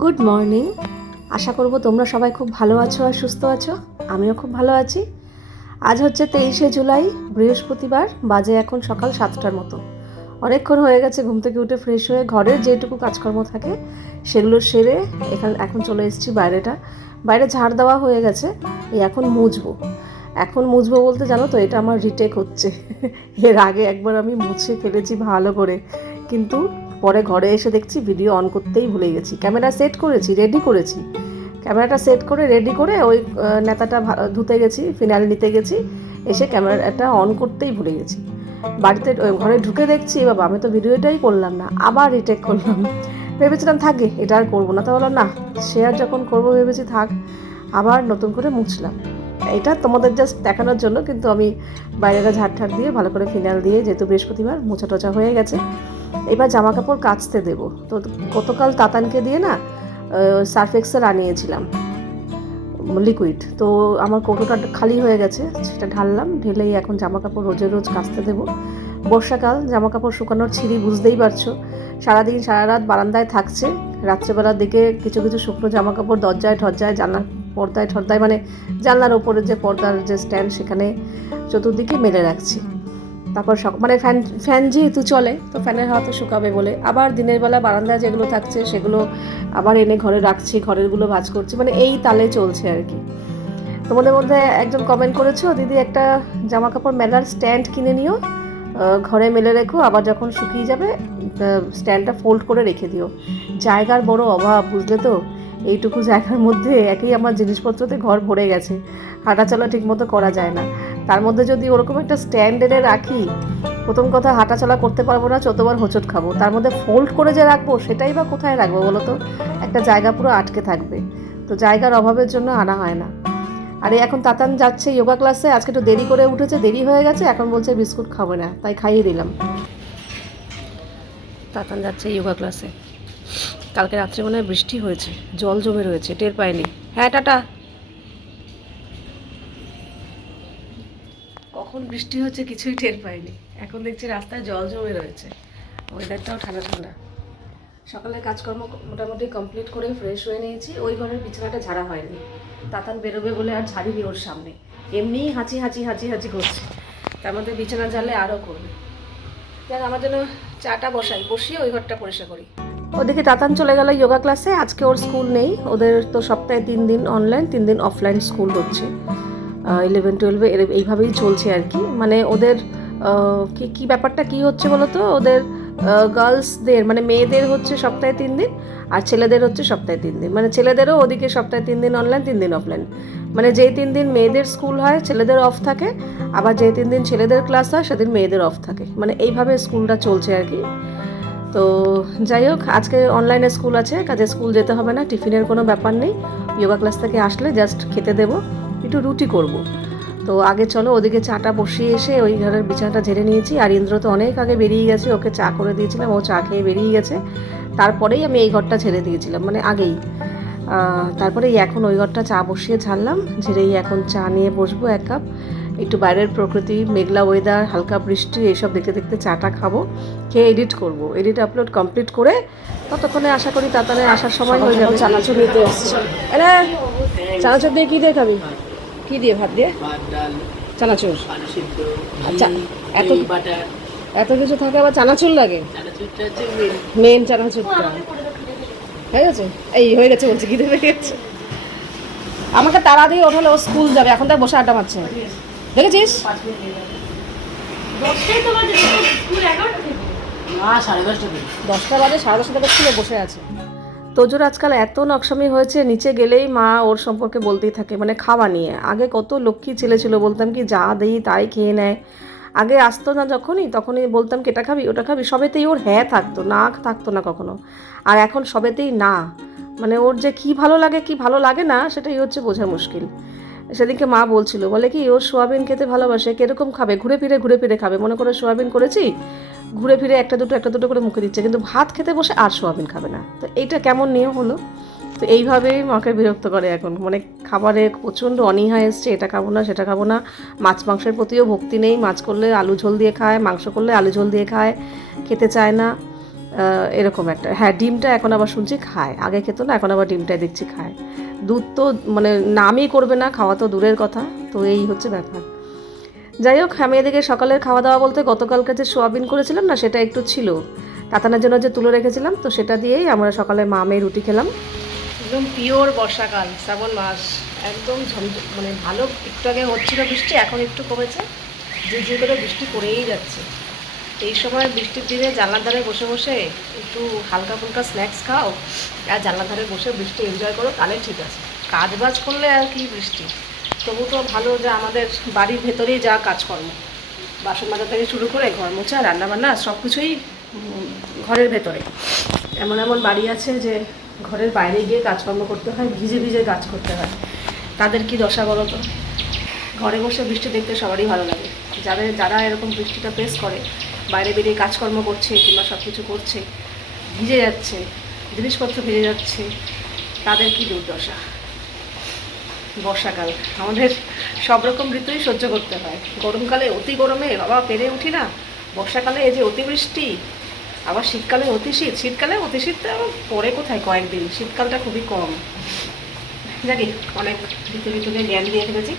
Good morning. আশা করব তোমরা সবাই খুব ভালো আছো আর সুস্থ আছো। আমিও খুব ভালো আছি। আজ হচ্ছে 23শে জুলাই, বৃহস্পতিবার। বাজে এখন সকাল 7টার মতো। অনেকক্ষণ হয়ে গেছে ঘুম থেকে উঠে ফ্রেশ হয়ে ঘরের যেটুকু কাজকর্ম থাকে সেগুলো সেরে এখন চলে এসেছি বাইরে ঝাড় দেওয়া হয়ে গেছে। এখন মুছবো বলতে জানো তো, এটা আমার রিটেক হচ্ছে। এর আগে একবার আমি মুছে ফেলেছি ভালো করে, কিন্তু পরে ঘরে এসে দেখছি ভিডিও অন করতেই ভুলে গেছি। ক্যামেরাটা সেট করে রেডি করে ওই নেতাটা ধুতে গেছি, ফিনাইল নিতে গেছি, এসে ক্যামেরাটা অন করতেই ভুলে গেছি। বাড়িতে ঘরে ঢুকে দেখছি বাবা আমি তো ভিডিওটাই করলাম না, আবার রিটেক করলাম। ভেবেছিলাম থাকে এটা আর করবো না, তা বললাম না, শেয়ার যখন করবো ভেবেছি থাক, আবার নতুন করে মুছলাম। এটা তোমাদের জাস্ট দেখানোর জন্য, কিন্তু আমি বাইরেটা ঝাড় দিয়ে ভালো করে ফিনাইল দিয়ে, যেহেতু বৃহস্পতিবার মোছা টোছা হয়ে গেছে, এবার জামা কাপড় কাচতে দেবো। তো গতকাল তাতানকে দিয়ে না সার্ফ এক্সেল আনিয়েছিলাম লিকুইড, তো আমার কৌটোটা খালি হয়ে গেছে, সেটা ঢাললাম, ঢেলেই এখন জামা কাপড় রোজ কাচতে দেবো। বর্ষাকাল, জামা কাপড় শুকানোর ছিঁড়ি বুঝতেই পারছো, সারাদিন সারা রাত বারান্দায় থাকছে। রাত্রেবেলার দিকে কিছু শুকনো জামা কাপড় দরজায় ঠরজায়, জানলার পর্দায় ঠরদায়, মানে জানলার ওপরে যে পর্দার যে স্ট্যান্ড সেখানে চতুর্দিকে মেলে রাখছি। তারপর মানে ফ্যান যেহেতু চলে, তো ফ্যানের হাওয়া তো শুকাবে বলে আবার দিনের বেলা বারান্দায় যেগুলো থাকছে সেগুলো আবার এনে ঘরে রাখছি, ঘরেরগুলো ভাঁজ করছি, মানে এই তালে চলছে আর কি। তোমাদের মধ্যে একজন কমেন্ট করেছো, দিদি একটা জামা কাপড় মেলার স্ট্যান্ড কিনে নিও, ঘরে মেলে রেখো, আবার যখন শুকিয়ে যাবে স্ট্যান্ডটা ফোল্ড করে রেখে দিও। জায়গার বড় অভাব, বুঝলে তো। এইটুকু জায়গার মধ্যে একই আমার জিনিসপত্রতে ঘর ভরে গেছে, হাঁটাচলা ঠিকমতো করা যায় না। তার মধ্যে যদি ওরকম একটা স্ট্যান্ড এনে রাখি, প্রথম কথা হাঁটাচলা করতে পারবো না, চতবার হোঁচট খাবো। তার মধ্যে ফোল্ড করে যে রাখবো সেটাই বা কোথায় রাখবো বলো তো, একটা জায়গা পুরো আটকে থাকবে। তো জায়গার অভাবের জন্য আনা হয় না। আরে এখন তাতান যাচ্ছে যোগা ক্লাসে, আজকে একটু দেরি করে উঠেছে, দেরি হয়ে গেছে, এখন বলছে বিস্কুট খাবো না, তাই খাইয়ে দিলাম। তাতান যাচ্ছে যোগা ক্লাসে। কালকে রাত্রে মনে হয় বৃষ্টি হয়েছে, জল জমে রয়েছে, টের পাইনি। হ্যাঁ টাটা। কখন বৃষ্টি হচ্ছে কিছুই টের পাইনি, এখন দেখছি রাস্তায় জল জমে রয়েছে, ওয়েদারটাও ঠান্ডা ঠান্ডা। সকালের কাজকর্ম মোটামুটি কমপ্লিট করে ফ্রেশ হয়ে নিয়েছি। ওই ঘরের বিছানাটা ঝাড়া হয়নি, তাতান বেরোবে বলে আর ঝাড়িনি ওর সামনে, এমনিই হাঁচি করছে, তার মধ্যে বিছানা ঝাড়লে আরও করবে। যাক, আমার জন্য চাটা বসিয়ে ওই ঘরটা পরিষ্কার করি। ওদিকে তাতান চলে গেল যোগা ক্লাসে, আজকে ওর স্কুল নেই। ওদের তো সপ্তাহে 3 দিন অনলাইন, 3 দিন অফলাইন স্কুল হচ্ছে। 11-12 এইভাবেই চলছে আর কি। মানে ওদের কি ব্যাপারটা কি হচ্ছে বলো তো, ওদের গার্লসদের মানে মেয়েদের হচ্ছে সপ্তাহে 3 দিন, আর ছেলেদের হচ্ছে সপ্তাহে 3 দিন। মানে ছেলেদেরও ওদিকে সপ্তাহে 3 দিন অনলাইন, 3 দিন অফলাইন। মানে যেই 3 দিন মেয়েদের স্কুল হয় ছেলেদের অফ থাকে, আবার যেই 3 দিন ছেলেদের ক্লাস হয় সেদিন মেয়েদের অফ থাকে। মানে এইভাবে স্কুলটা চলছে আর কি। তো যাই হোক, আজকে অনলাইনে স্কুল আছে, কাজে স্কুল যেতে হবে না, টিফিনের কোনো ব্যাপার নেই। যোগা ক্লাস থেকে আসলে জাস্ট খেতে দেবো, একটু রুটি করব। তো আগে চলো ওদিকে চাটা বসিয়ে এসে ওই ঘরের বিছানাটা ঝেড়ে নিয়েছি। আর ইন্দ্র তো অনেক আগে বেরিয়ে গেছে, ওকে চা করে দিয়েছিলাম, ও চা খেয়ে বেরিয়ে গেছে। তারপরেই আমি এই ঘরটা ঝেড়ে দিয়েছিলাম, মানে আগেই। তারপরে এখন ওই ঘরটা চা বসিয়ে ঝাড়লাম, ঝেড়েই এখন চা নিয়ে বসবো 1 কাপ। একটু বাইরের প্রকৃতি, মেঘলা ওয়েদার, হালকা বৃষ্টি, এইসব দেখতে দেখতে চাটা খাবো, খেয়ে এডিট আপলোড কমপ্লিট করে ততক্ষণে আশা করি তাড়াতাড়ি আসার সময় হয়ে যাবে। চানাচুর নিতে এসছি। আরে চানাচুর দিয়ে কী দিয়ে খাবি? কী দিয়ে? ভাত দিয়ে চানাচুর? আচ্ছা, এত কিছু থাকে আবার চানাচুর লাগে? মেন চানাচুরটা হয়ে গেছে, হয়ে গেছে বলছে, খিদে পেয়ে গেছে। আমাকে তাড়া দিয়ে ওঠালে ও স্কুল যাবে, এখন তাই বসে আড্ডা মারছে, দেখেছিস? 10টা বাজে, 10:30 থেকে স্কুলে বসে আছে। তোজোর আজকাল এত নকশামি হয়েছে, নিচে গেলেই মা ওর সম্পর্কে বলতেই থাকে, মানে খাওয়া নিয়ে। আগে কত লক্ষ্মী ছেলে ছিল, বলতাম কি যা দেই তাই খেয়ে নেয়। আগে আসতো না তখনই বলতাম কি এটা খাবি ওটা খাবি, সবেতেই ওর হ্যাঁ থাকতো, না থাকতো না কখনো। আর এখন সবেতেই না, মানে ওর যে কি ভালো লাগে না সেটাই হচ্ছে বোঝা মুশকিল। সেদিনকে মা বলছিল, বলে কি ও সোয়াবিন খেতে ভালোবাসে, কিরকম খাবে, ঘুরে ফিরে খাবে। মনে করে সোয়াবিন করেছি, ঘুরে ফিরে একটা দুটো করে মুখে দিচ্ছে, কিন্তু ভাত খেতে বসে আর সোয়াবিন খাবে না। তো এইটা কেমন নিয়ম হলো? তো এইভাবেই মাকে বিরক্ত করে এখন, মানে খাবারে প্রচণ্ড অনীহা এসছে, এটা খাবো না সেটা খাবো না। মাছ মাংসের প্রতিও ভক্তি নেই, মাছ করলে আলু ঝোল দিয়ে খায়, মাংস করলে আলু ঝোল দিয়ে খায়, খেতে চায় না। এরকম একটা। হ্যাঁ, ডিমটা এখন আবার শুনছি খায়, আগে খেতো না, এখন আবার ডিমটাই দেখছি খায়। দুধ তো মানে নামই করবে না, খাওয়া তো দূরের কথা। তো এই হচ্ছে ব্যাপার। যাই হোক, আমি এদিকে সকালের খাওয়া দাওয়া বলতে গতকালকে যে সোয়াবিন করেছিলাম না, সেটা একটু ছিল তাতানের জন্য যে তুলে রেখেছিলাম, তো সেটা দিয়েই আমরা সকালে মা মেয়ে রুটি খেলাম। একদম পিওর বর্ষাকাল, শ্রাবণ মাস, একদম মানে ভালো। একটু আগে হচ্ছিল বৃষ্টি, এখন একটু কমেছে, ঝিরঝির করে বৃষ্টি পড়েই যাচ্ছে। এই সময় বৃষ্টির দিনে জানলার ধারে বসে বসে একটু হালকা ফুলকা স্ন্যাক্স খাও আর জানলার ধারে বসে বৃষ্টি এনজয় করো, তাহলে ঠিক আছে। কাজ বাজ করলে আর কি বৃষ্টি, তবু তো ভালো যে আমাদের বাড়ির ভেতরেই যা কাজকর্ম, বাসন মাজা থেকে শুরু করে ঘর মোছা, রান্নাবান্না সব কিছুই ঘরের ভেতরে। এমন এমন বাড়ি আছে যে ঘরের বাইরে গিয়ে কাজকর্ম করতে হয়, ভিজে ভিজে কাজ করতে হয়। তাদের কি দশা বলো তো। ঘরে বসে বৃষ্টি দেখতে সবারই ভালো লাগে, যারা এরকম বৃষ্টিটা ফেস করে, বাইরে বেরিয়ে কাজকর্ম করছে কিংবা সব কিছু করছে, ভিজে যাচ্ছে, জিনিসপত্র ভিজে যাচ্ছে, তাদের কি দুর্দশা। বর্ষাকাল আমাদের সব রকম ঋতুই সহ্য করতে হয়। গরমকালে অতি গরমে বাবা পেরে উঠি না, বর্ষাকালে এই যে অতিবৃষ্টি, আবার শীতকালে অতি শীত, শীতকালে অতি শীত পরে কোথায় কয়েকদিন, শীতকালটা খুবই কম। জানি অনেক ভিতরে জ্ঞান দিয়ে ফেলেছি।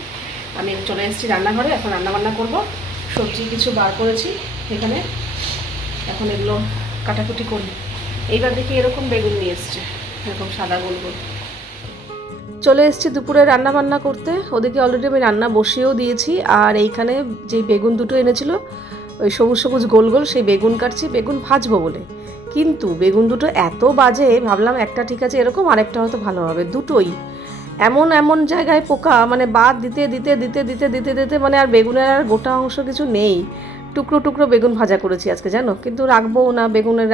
আমি চলে এসেছি রান্নাঘরে, এখন রান্নাবান্না করব। সবজি কিছু বার করেছি এখানে, এখন এগুলো কাটাকুটি করি। এইবার দেখি এরকম বেগুন নিয়ে এসছে, এরকম সাদা গোল গোল। চলে এসেছি দুপুরে রান্না বান্না করতে। ওদিকে অলরেডি আমি রান্না বসিয়েও দিয়েছি, আর এইখানে যেই বেগুন দুটো এনেছিল ওই সবুজ সবুজ গোল গোল, সেই বেগুন কাটছি বেগুন ভাজবো বলে। কিন্তু বেগুন দুটো এত বাজে, ভাবলাম একটা ঠিক আছে এরকম, আরেকটা হয়তো ভালো হবে। দুটোই এমন এমন জায়গায় পোকা, মানে বাদ দিতে দিতে দিতে দিতে দিতে দিতে মানে আর বেগুনের আর গোটা অংশ কিছু নেই। টুকরো টুকরো বেগুন ভাজা করেছি আজকে, জানো, কিন্তু রাখবো না বেগুনের,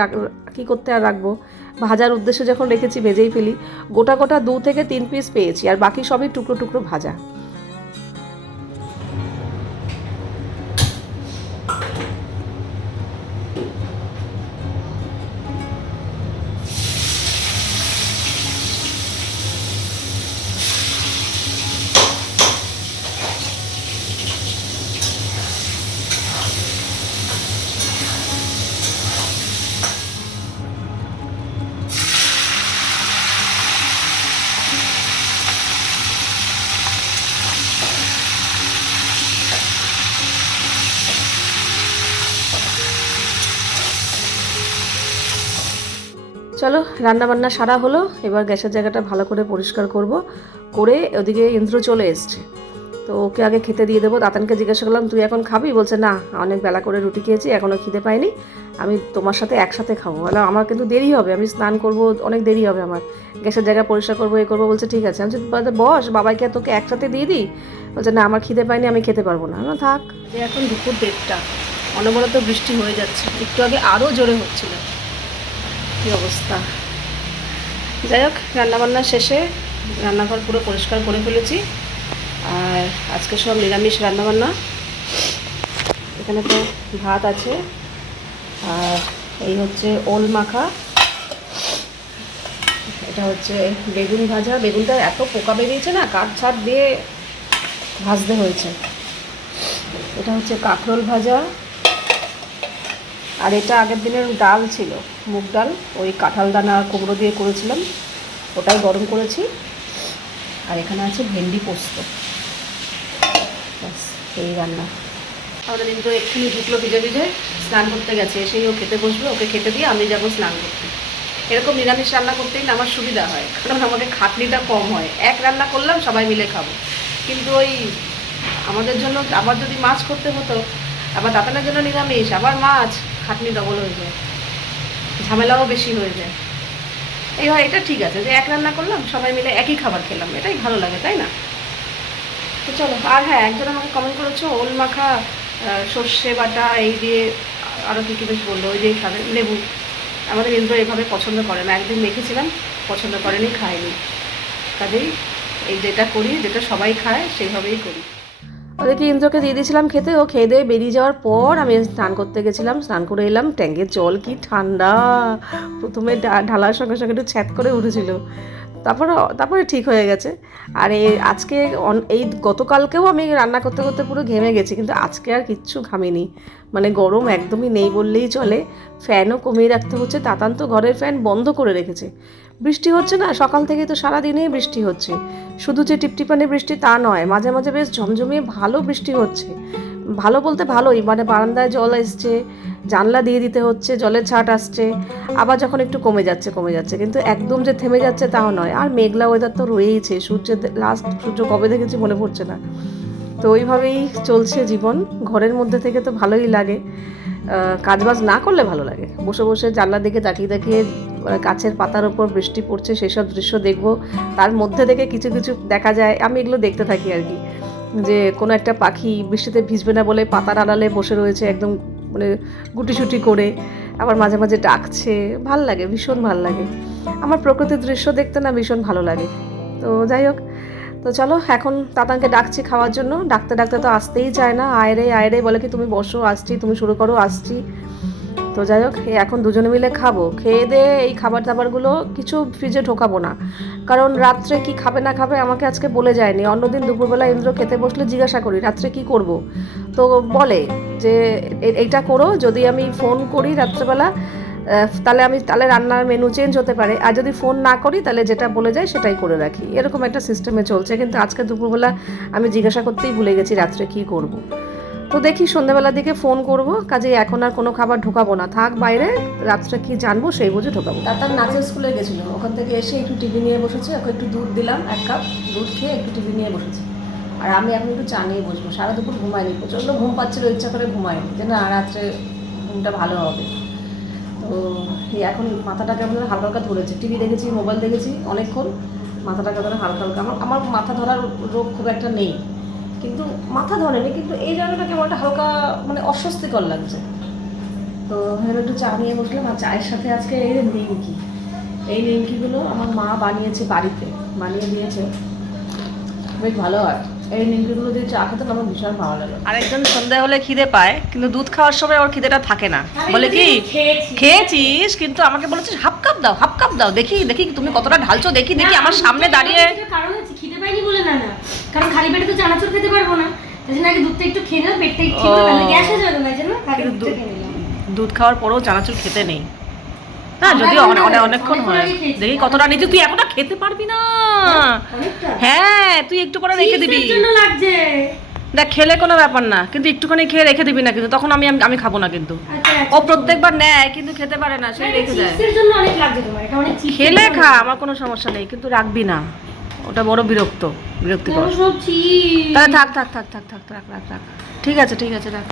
কী করতে আর রাখবো। ভাজার উদ্দেশ্যে যখন রেখেছি ভেজেই ফেলি। গোটা গোটা 2 থেকে 3 পিস পেয়েছি, আর বাকি সবই টুকরো টুকরো ভাজা। চলো রান্নাবান্না সারা হলো, এবার গ্যাসের জায়গাটা ভালো করে পরিষ্কার করব। করে ওদিকে ইন্দ্র চলে এসছে, তো ওকে আগে খেতে দিয়ে দেবো। দাতানকে জিজ্ঞাসা করলাম তুই এখন খাবি, বলছে না অনেক বেলা করে রুটি খেয়েছি, এখনও খিদে পাইনি, আমি তোমার সাথে একসাথে খাবো। বলে আমার কিন্তু দেরি হবে, আমি স্নান করব, অনেক দেরি হবে আমার, গ্যাসের জায়গা পরিষ্কার করবো, এ করবো। বলছে ঠিক আছে। আমি বস বাবাইকে তোকে একসাথে দিয়ে দিই। বলছে না আমার খিদে পাইনি, আমি খেতে পারবো না। না থাক। এখন দুপুর 1:30, অনবরত বৃষ্টি হয়ে যাচ্ছে, একটু আগে আরও জোরে হচ্ছিল। কী অবস্থা। যাই হোক, রান্নাবান্না শেষে রান্নাঘর পুরো পরিষ্কার করে ফেলেছি, আর আজকে সব নিরামিষ রান্নাবান্না। এখানে তো ভাত আছে, আর এই হচ্ছে ওল মাখা, এটা হচ্ছে বেগুন ভাজা। বেগুনটা এত পোকা বেরিয়েছে না, কাঠ ছাট দিয়ে ভাজতে হয়েছে। এটা হচ্ছে কাঁকরোল ভাজা, আর এটা আগের দিনের ডাল ছিল, মুগ ডাল, ওই কাঁঠাল দানা আর কুমড়ো দিয়ে করেছিলাম, ওটাই গরম করেছি। আর এখানে আছে ভেন্ডি পোস্ত। ব্যাস এই রান্না। আমাদের দিন তো এক্ষুনি ঢুকলো ভিজে ভিজে, স্নান করতে গেছে, এসেই ও খেতে বসবে, ওকে খেতে দিয়ে আমি যাবো স্নান করতে। এরকম নিরামিষ রান্না করতেই না আমার সুবিধা হয়, কারণ আমাদের খাটনিটা কম হয়। এক রান্না করলাম সবাই মিলে খাবো, কিন্তু ওই আমাদের জন্য আবার যদি মাছ করতে হতো, আবার দাতানের জন্য নিরামিষ, আবার মাছ, খাটনি ডবল হয়ে যায়, ঝামেলাও বেশি হয়ে যায়। এই হয়, এটা ঠিক আছে যে এক রান্না করলাম সবাই মিলে একই খাবার খেলাম, এটাই ভালো লাগে, তাই না? তো চলো। আর হ্যাঁ, একজন আমাকে কমেন্ট করেছো ওল মাখা সর্ষে বাটা এই দিয়ে আরও কী কী বেশ বললো, ওই দিয়ে খাবে লেবু। আমাদের ইন্দ্র এভাবে পছন্দ করে না, একদিন মেখেছিলাম পছন্দ করেনি, খায়নি। কাজেই এই যেটা করি, যেটা সবাই খায় সেইভাবেই করি। ওদেরকে ইন্দ্রকে দিয়ে দিয়েছিলাম খেতে, ও খেয়ে দিয়ে বেরিয়ে যাওয়ার পর আমি স্নান করতে গেছিলাম, স্নান করে এলাম। ট্যাঙ্কের জল কি ঠান্ডা, প্রথমে ঢালার সঙ্গে সঙ্গে একটু ছ্যাঁত করে উঠেছিল, তারপরে তারপরে ঠিক হয়ে গেছে। আর আজকে এই গতকালকেও আমি রান্না করতে করতে পুরো ঘেমে গেছি, কিন্তু আজকে আর কিচ্ছু ঘামিনি। মানে গরম একদমই নেই বললেই চলে। ফ্যানও কমিয়ে রাখতে হচ্ছে, তাতান তো ঘরের ফ্যান বন্ধ করে রেখেছে। বৃষ্টি হচ্ছে না, সকাল থেকে তো সারাদিনেই বৃষ্টি হচ্ছে। শুধু যে টিপটিপানি বৃষ্টি তা নয়, মাঝে মাঝে বেশ ঝমঝমিয়ে ভালো বৃষ্টি হচ্ছে। ভালো বলতে ভালোই, মানে বারান্দায় জল এসছে, জানলা দিয়ে দিতে হচ্ছে, জলের ছাট আসছে, আবার যখন একটু কমে যাচ্ছে, কিন্তু একদম যে থেমে যাচ্ছে তাও নয়। আর মেঘলা ওয়েদার তো রয়েইছে, লাস্ট সূর্য কবে দেখেছি মনে পড়ছে না। তো ওইভাবেই চলছে জীবন। ঘরের মধ্যে থেকে তো ভালোই লাগে, কাজবাজ না করলে ভালো লাগে। বসে বসে জানলার দিকে তাকিয়ে তাকিয়ে গাছের পাতার ওপর বৃষ্টি পড়ছে সেসব দৃশ্য দেখবো। তার মধ্যে থেকে কিছু কিছু দেখা যায়, আমি এগুলো দেখতে থাকি আর কি। যে কোনো একটা পাখি বৃষ্টিতে ভিজবে না বলে পাতার আড়ালে বসে রয়েছে একদম, মানে গুটিসুটি করে, আবার মাঝে মাঝে ডাকছে। ভাল লাগে, ভীষণ ভাল লাগে। আমার প্রকৃতির দৃশ্য দেখতে না ভীষণ ভালো লাগে। তো যাই হোক, তো চলো এখন তাতানকে ডাকছি খাওয়ার জন্য। ডাকতে ডাকতে তো আসতেই চায় না, আয়রে আয়রে বলে কি তুমি বসো আসছি, তুমি শুরু করো আসছি। তো যাই হোক, এখন দুজনে মিলে খাবো। খেয়ে দিয়ে এই খাবার দাবারগুলো কিছু ফ্রিজে ঢোকাবো না, কারণ রাত্রে কি খাবে না খাবে আমাকে আজকে বলে যায়নি। অন্যদিন দুপুরবেলা ইন্দ্র খেতে বসলে জিজ্ঞাসা করি রাত্রে কি করব, তো বলে যে এইটা করো। যদি আমি ফোন করি রাত্রেবেলা তাহলে রান্নার মেনু চেঞ্জ হতে পারে, আর যদি ফোন না করি তাহলে যেটা বলে যায় সেটাই করে রাখি। এরকম একটা সিস্টেমে চলছে, কিন্তু আজকে দুপুরবেলা আমি জিজ্ঞাসা করতেই ভুলে গেছি রাত্রে কি করব। তো দেখি সন্ধ্যাবেলার দিকে ফোন করব, কাজেই এখন আর কোনো খাবার ঢোকাবো না, থাক বাইরে, রাত্রে কি জানবো সেই বুঝে ঢোকাবো। তার নাচের স্কুলে গেছিলো, ওখান থেকে এসে একটু টিভি নিয়ে বসেছে, ওকে একটু দুধ দিলাম, 1 কাপ দুধ খেয়ে একটু টিভি নিয়ে বসেছে। আর আমি এখন একটু চা নিয়ে বসবো। সারা দুপুর ঘুমাইনি, প্রচণ্ড ঘুম পাচ্ছিল, ইচ্ছা করে ঘুমাইনি যে না রাত্রে ঘুমটা ভালো হবে। তো এখন মাথাটা কেমন হালকা হালকা ধরেছে, টিভি দেখেছি, মোবাইল দেখেছি অনেকক্ষণ, মাথাটা কেমন হালকা হালকা। আমার মাথা ধরার রোগ খুব একটা নেই, কিন্তু মাথা ধরেনি, কিন্তু এই জায়গাটা কেমন একটা হালকা মানে অস্বস্তিকর লাগছে। তো ভাবলাম একটু চা নিয়ে বসলাম। আর চায়ের সাথে আজকে এই নিমকি, এই নিমকিগুলো আমার মা বানিয়েছে, বাড়িতে বানিয়ে দিয়েছে, বেশ ভালো হয়। এই নিমকিগুলো দিয়ে চা খেতে আমার ভীষণ ভালো লাগে। আরেকজন সন্ধ্যা হলে খিদে পায়, কিন্তু দুধ খাওয়ার সময় ওর খিদেটা থাকে না। বলে কি খেয়েছিস, কিন্তু আমাকে বলেছিস হাফ কাপ দাও, হাফ কাপ দাও, দেখি দেখি তুমি কতটা ঢালছো, দেখি দেখি আমার সামনে দাঁড়িয়ে। কারণ হচ্ছে খিদে পাইনি বলে না, কারণ খালি পেটে তো চানাচুর খেতে পারবো না, তাই জন্য আগে দুধটা একটু খেয়ে নাও, পেটটা একটু তাহলে গ্যাস হয়ে যাবে না, এই জন্য আগে দুধটা খেয়ে নিলাম। দুধ খাওয়ার পরেও চানাচুর খেতে নেই না, যদি অনেকক্ষণ হয়। দেখি কতটা নিচে, তুই এখনো খেতে পারবি না। হ্যাঁ তুই একটু পরে রেখে দিবি, দেখ খেলে কোনো ব্যাপার না, কিন্তু একটুখানি খেয়ে রেখে দিবি না, কিন্তু তখন আমি খাবো না। কিন্তু ও প্রত্যেকবার নেয় কিন্তু খেতে পারে না, সেই রেখে দেয়। খেলে খা, আমার কোনো সমস্যা নেই, কিন্তু রাখবি না, ওটা বড় বিরক্তিকর। তাহলে থাক থাক থাক থাক থাক রাখ রাখ রাখ, ঠিক আছে ঠিক আছে রাখ,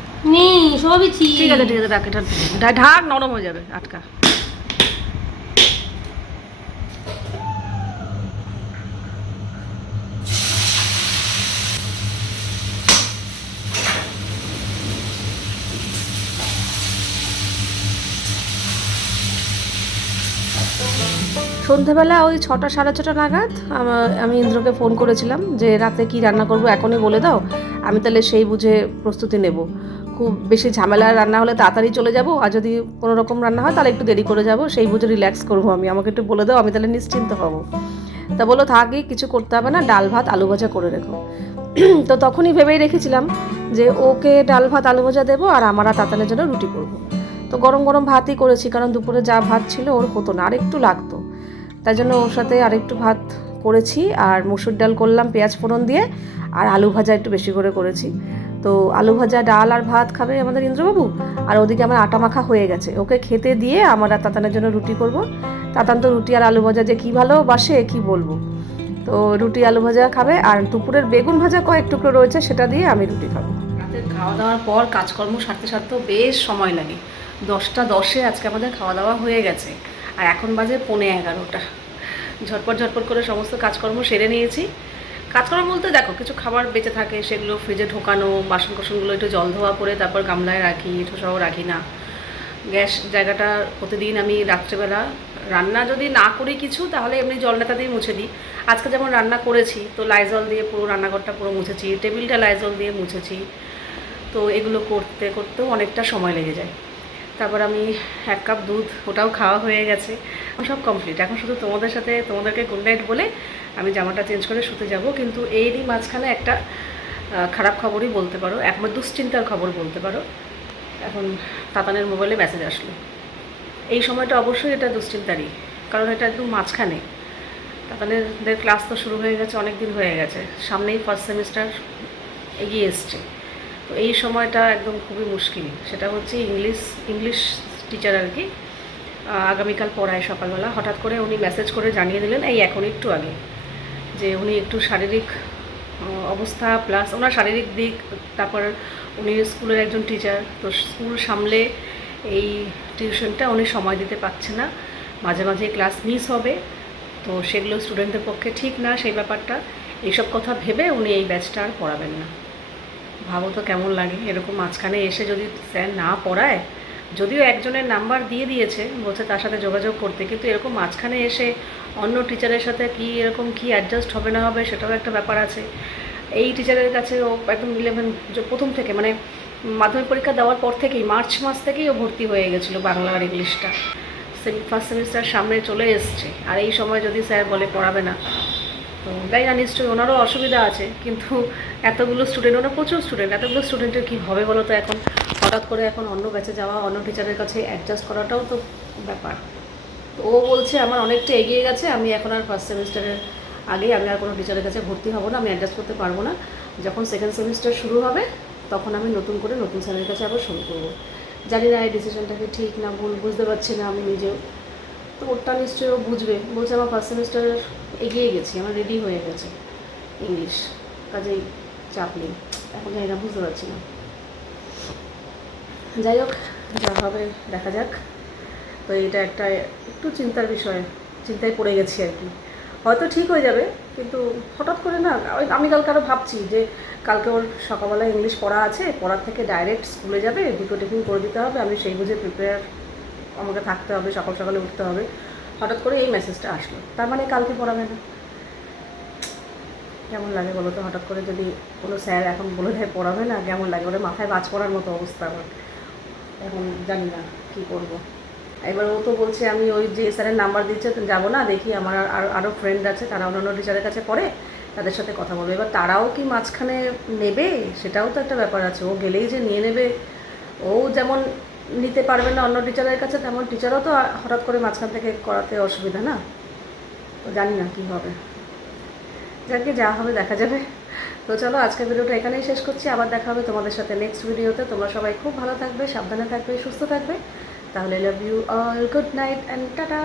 ঠিক আছে ঠিক আছে রাখ, এটা ঢাক, নরম হয়ে যাবে, আটকা। সন্ধ্যেবেলা ওই 6টা সাড়ে 6টা নাগাদ আমি ইন্দ্রকে ফোন করেছিলাম যে রাতে কি রান্না করব এখনই বলে দাও, আমি তাহলে সেই বুঝে প্রস্তুতি নেব। খুব বেশি ঝামেলার রান্না হলে তাড়াতাড়ি চলে যাব, আর যদি কোনো রকম রান্না হয় তাহলে একটু দেরি করে যাব, সেই বুঝে রিল্যাক্স করবো আমি। আমাকে একটু বলে দাও, আমি তাহলে নিশ্চিন্ত হব। তা বলো থাকি, কিছু করতে হবে না, ডাল ভাত আলু ভাজা করে রেখো। তো তখনই ভেবেই রেখেছিলাম যে ওকে ডাল ভাত আলু ভাজা দেবো, আর আমার আর তাতানের জন্য রুটি করব। তো গরম গরম ভাতই করেছি, কারণ দুপুরে যা ভাত ছিল ওর হতো না, আর একটু লাগতো, তাই জন্য ওর সাথে আরেকটু ভাত করেছি। আর মসুর ডাল করলাম পেঁয়াজ ফোড়ন দিয়ে, আর আলু ভাজা একটু বেশি করে করেছি। তো আলু ভাজা, ডাল আর ভাত খাবে আমাদের ইন্দ্রবাবু, আর ওদিকে আমার আটা মাখা হয়ে গেছে, ওকে খেতে দিয়ে আমার আর তাতানের জন্য রুটি করব। তাতান তো রুটি আর আলু ভাজা যে কী ভালোবাসে কি বলবো। তো রুটি আলু ভাজা খাবে, আর দুপুরের বেগুন ভাজা কয়েক টুকরো রয়েছে, সেটা দিয়ে আমি রুটি খাবো। রাতের খাওয়া দাওয়ার পর কাজকর্ম সারতে সারতেও বেশ সময় লাগে। 10টা 10-এ আজকে আমাদের খাওয়া দাওয়া হয়ে গেছে, আর এখন বাজে 11:45। ঝটপট করে সমস্ত কাজকর্ম সেরে নিয়েছি। কাজকর্ম বলতে দেখো, কিছু খাবার বেঁচে থাকে, সেগুলো ফ্রিজে ঢোকানো, বাসন কোসনগুলো একটু জল ধোয়া করে তারপর গামলায় রাখি, এঠোসহ রাখি না। গ্যাস জায়গাটা প্রতিদিন আমি রাত্রেবেলা রান্না যদি না করি কিছু, তাহলে এমনি জল নেতা দিয়ে মুছে দিই। আজকে যেমন রান্না করেছি, তো লাইজল দিয়ে পুরো রান্নাঘরটা পুরো মুছেছি, টেবিলটা লাইজল দিয়ে মুছেছি। তো এগুলো করতে করতেও অনেকটা সময় লেগে যায়। তারপর আমি 1 কাপ দুধ, ওটাও খাওয়া হয়ে গেছে। সব কমপ্লিট, এখন শুধু তোমাদেরকে গুড নাইট বলে আমি জামাটা চেঞ্জ করে শুতে যাব। কিন্তু এরই মাঝখানে একটা খারাপ খবরই বলতে পারো, একবার দুশ্চিন্তার খবর বলতে পারো। এখন তাতানের মোবাইলে মেসেজ আসলো। এই সময়টা অবশ্যই এটা দুশ্চিন্তারই, কারণ এটা একদম মাঝখানে। তাতানের ক্লাস তো শুরু হয়ে গেছে, অনেক দিন হয়ে গেছে, সামনেই ফার্স্ট সেমিস্টার এগিয়ে এসছে। তো এই সময়টা একদম খুবই মুশকিল। সেটা হচ্ছে ইংলিশ টিচার আর কি, আগামীকাল পড়ায় সকালবেলা। হঠাৎ করে উনি মেসেজ করে জানিয়ে দিলেন এই এখন একটু আগে, যে উনি একটু শারীরিক অবস্থা প্লাস ওনার শারীরিক দিক, তারপর উনি স্কুলের একজন টিচার, তো স্কুল সামলে এই টিউশনটা উনি সময় দিতে পারছে না, মাঝে মাঝে ক্লাস মিস হবে, তো সেগুলো স্টুডেন্টদের পক্ষে ঠিক না সেই ব্যাপারটা। এইসব কথা ভেবে উনি এই ব্যাচটা আর পড়াবেন না। ভাবো তো কেমন লাগে, এরকম মাঝখানে এসে যদি স্যার না পড়ায়, যদিও একজনের নাম্বার দিয়ে দিয়েছে, বলছে তার সাথে যোগাযোগ করতে, কিন্তু এরকম মাঝখানে এসে অন্য টিচারের সাথে এরকম কি অ্যাডজাস্ট হবে না হবে সেটাও একটা ব্যাপার আছে। এই টিচারের কাছে ও একদম প্রথম থেকে মানে মাধ্যমিক পরীক্ষা দেওয়ার পর থেকেই, মার্চ মাস থেকেই ও ভর্তি হয়ে গেছিলো বাংলা আর ইংলিশটা। ফার্স্ট সেমিস্টার সামনে চলে এসছে, আর এই সময় যদি স্যার বলে পড়াবে না, তো তাই না, নিশ্চয়ই ওনারও অসুবিধা আছে। কিন্তু এতগুলো স্টুডেন্ট, ওনার প্রচুর স্টুডেন্ট, এতগুলো স্টুডেন্টের কী হবে বলো তো? এখন হঠাৎ করে এখন অন্য ব্যাচে যাওয়া, অন্য টিচারের কাছে অ্যাডজাস্ট করাটাও তো ব্যাপার। তো ও বলছে আমার অনেকটা এগিয়ে গেছে, আমি এখন আর ফার্স্ট সেমিস্টারের আগে আমি আর কোনো টিচারের কাছে ভর্তি হব না, আমি অ্যাডজাস্ট করতে পারবো না। যখন সেকেন্ড সেমিস্টার শুরু হবে তখন আমি নতুন স্যারের কাছে আবার শুরু করবো। জানি না এই ডিসিশনটাকে ঠিক না ভুল বুঝতে পারছি না আমি নিজেও। তো ওরটা নিশ্চয়ই ও বুঝবে। বলছে আমার ফার্স্ট সেমিস্টারের এগিয়ে গেছি, আমার রেডি হয়ে গেছে ইংলিশ, কাজেই চাপ নেই। এখন জানি না, বুঝতে পারছি না। যাই হোক, যা হবে দেখা যাক। তো এটা একটা একটু চিন্তার বিষয়, চিন্তায় পড়ে গেছি আর কি। হয়তো ঠিক হয়ে যাবে, কিন্তু হঠাৎ করে না, আমি কালকে আরও ভাবছি যে কালকে ওর সকালবেলা ইংলিশ পড়া আছে, পড়ার থেকে ডাইরেক্ট স্কুলে যাবে, দুটো টিফিন করে দিতে হবে, আমি সেই বুঝে প্রিপেয়ার আমাকে থাকতে হবে, সকাল সকালে উঠতে হবে। হঠাৎ করে এই মেসেজটা আসলো, তার মানে কালকে পড়াবে না। কেমন লাগে বলো তো, হঠাৎ করে যদি কোনো স্যার এখন বলে দেয় পড়াবে না, কেমন লাগে? ওদের মাথায় বাজ পড়ার মতো অবস্থা আমার। এখন জানি না কী করবো। এবার ও তো বলছে আমি ওই যে স্যারের নাম্বার দিচ্ছে যাবো না, দেখি আমার আরও ফ্রেন্ড আছে, তারা অন্যান্য টিচারের কাছে পড়ে, তাদের সাথে কথা বলবো। এবার তারাও কি মাঝখানে নেবে, সেটাও তো একটা ব্যাপার আছে। ও গেলেই যে নিয়ে নেবে, ও যেমন নিতে পারবে না অন্য টিচারের কাছে, তেমন টিচারও তো হঠাৎ করে মাঝখান থেকে করাতে অসুবিধা না। তো জানি না কী হবে, যাকে যা হবে দেখা যাবে। তো চলো, আজকের ভিডিওটা এখানেই শেষ করছি। আবার দেখা হবে তোমাদের সাথে নেক্সট ভিডিওতে। তোমরা সবাই খুব ভালো থাকবে, সাবধানে থাকবে, সুস্থ থাকবে। তাহলে love you all, good night and tata.